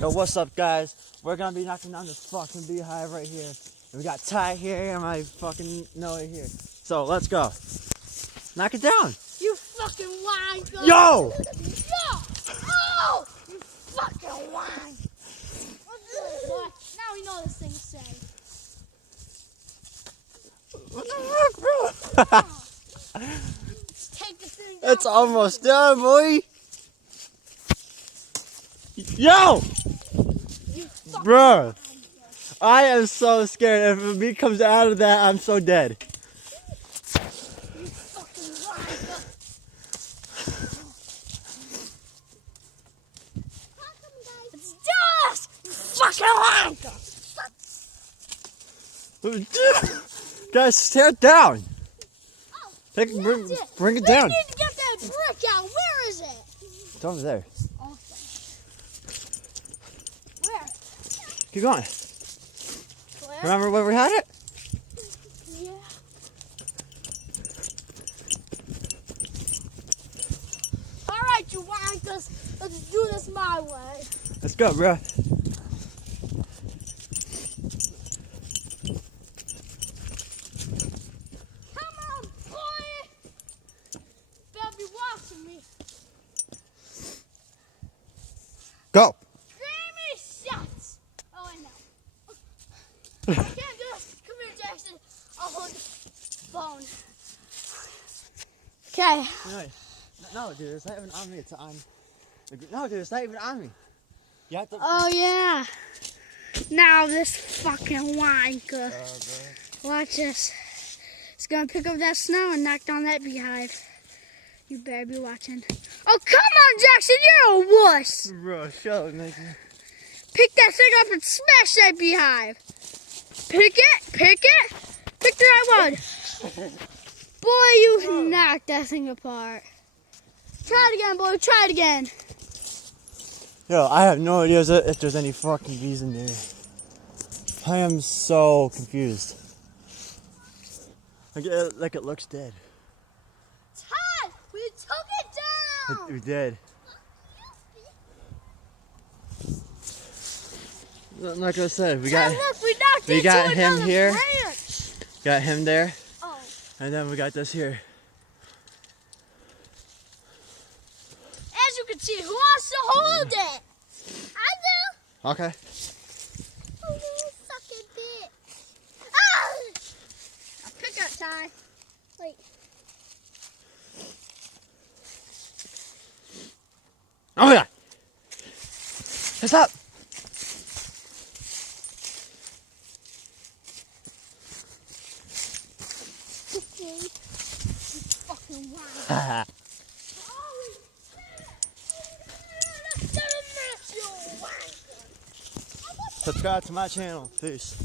Yo, what's up, guys? We're gonna be knocking down this fucking beehive right here. And we got Ty here and my fucking Noah here. So let's go. Knock it down. You fucking wanker. Yo! Yo! Oh! You fucking wank. Now we know this thing's safe. What the fuck, bro? Let's take this thing down. It's almost done, boy. Yo! Bro, I am so scared. If a bee comes out of that, I'm so dead. You fucking wanker. Let's do this! You fucking wanker. Guys, tear it down. Oh, Bring it down. We need to get that brick out. Where is it? It's over there. Where? Keep going. Where? Remember where we had it? Yeah. Alright, you wankers. Let's do this my way. Let's go, bro. Come on, boy. Better be watching me. Go. Give me shots. Oh, I know. I can't do this. Come here, Jackson. I'll hold the phone. Okay. No, dude, it's not even on me. It's on. No, dude, it's not even on me. You have to. Oh, yeah. Now this fucking wanker. Watch this. It's gonna pick up that snow and knock down that beehive. You better be watching. Oh, come on, Jackson. You're a wuss. Bro, shut up, Nathan. Pick that thing up and smash that beehive. Pick it. Pick it. Pick the right one. Boy, you knocked that thing apart. Try it again, boy. Try it again. Yo, I have no idea if there's any fucking bees in there. I am so confused. Like it looks dead. Todd, we took it down. We did. Like I said, we got Look, we knocked we into got him another here. branch. Got him there, Oh. and then we got this here. As you can see, who wants to hold it? I do. Okay. Oh, you fucking bit. Ah! I'll pick up, Ty. Wait. Oh my god! Stop! Okay. You fucking wild. Subscribe to my channel. Peace.